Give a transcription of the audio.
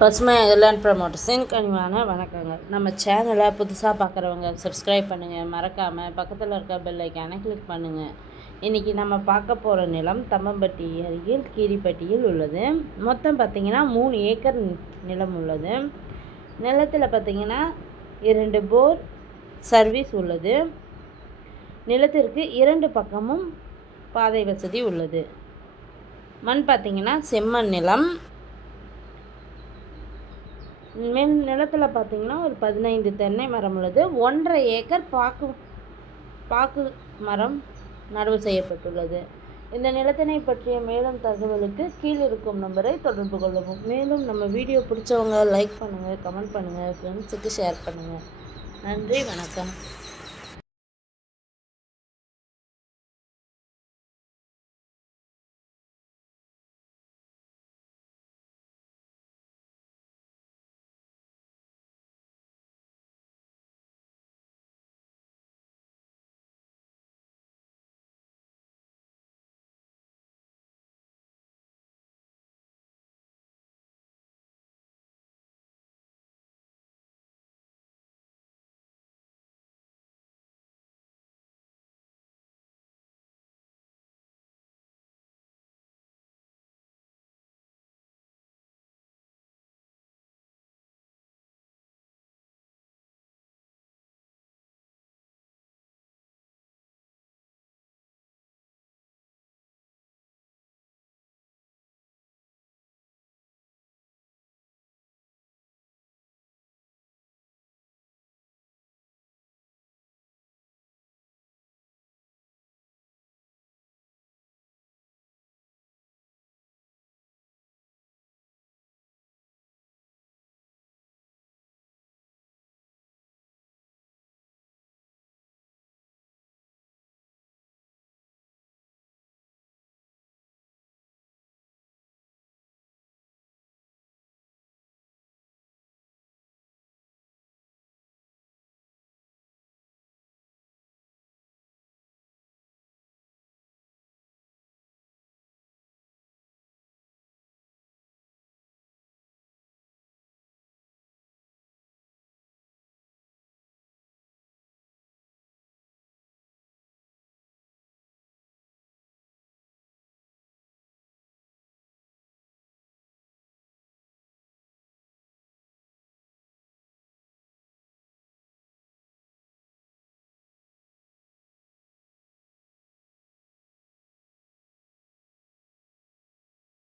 பசுமை லேண்ட் ப்ரமோட்டர்ஸின் கனிவான வணக்கங்கள். நம்ம சேனலை புதுசாக பார்க்குறவங்க சப்ஸ்கிரைப் பண்ணுங்கள், மறக்காமல் பக்கத்தில் இருக்க பெல் ஐக்கானை கிளிக் பண்ணுங்கள். இன்றைக்கி நம்ம பார்க்க போகிற நிலம் தம்மம்பட்டி அருகில் கீரிப்பட்டியில் உள்ளது. மொத்தம் பார்த்திங்கன்னா 3 ஏக்கர் நிலம் உள்ளது. நிலத்தில் பார்த்திங்கன்னா 2 போர் சர்வீஸ் உள்ளது. நிலத்திற்கு 2 பக்கமும் பாதை வசதி உள்ளது. மண் பார்த்திங்கன்னா செம்மண் நிலம். நிலத்தில் பார்த்திங்கன்னா ஒரு 15 தென்னை மரம் உள்ளது. 1.5 ஏக்கர் பாக்கு மரம் நடவு செய்யப்பட்டுள்ளது. இந்த நிலத்தினை பற்றிய மேலும் தகவலுக்கு கீழே இருக்கும் நம்பரை தொடர்பு கொள்ளவும். மேலும் நம்ம வீடியோ பிடிச்சவங்க லைக் பண்ணுங்கள், கமெண்ட் பண்ணுங்கள், ஃப்ரெண்ட்ஸுக்கு ஷேர் பண்ணுங்கள். நன்றி, வணக்கம்.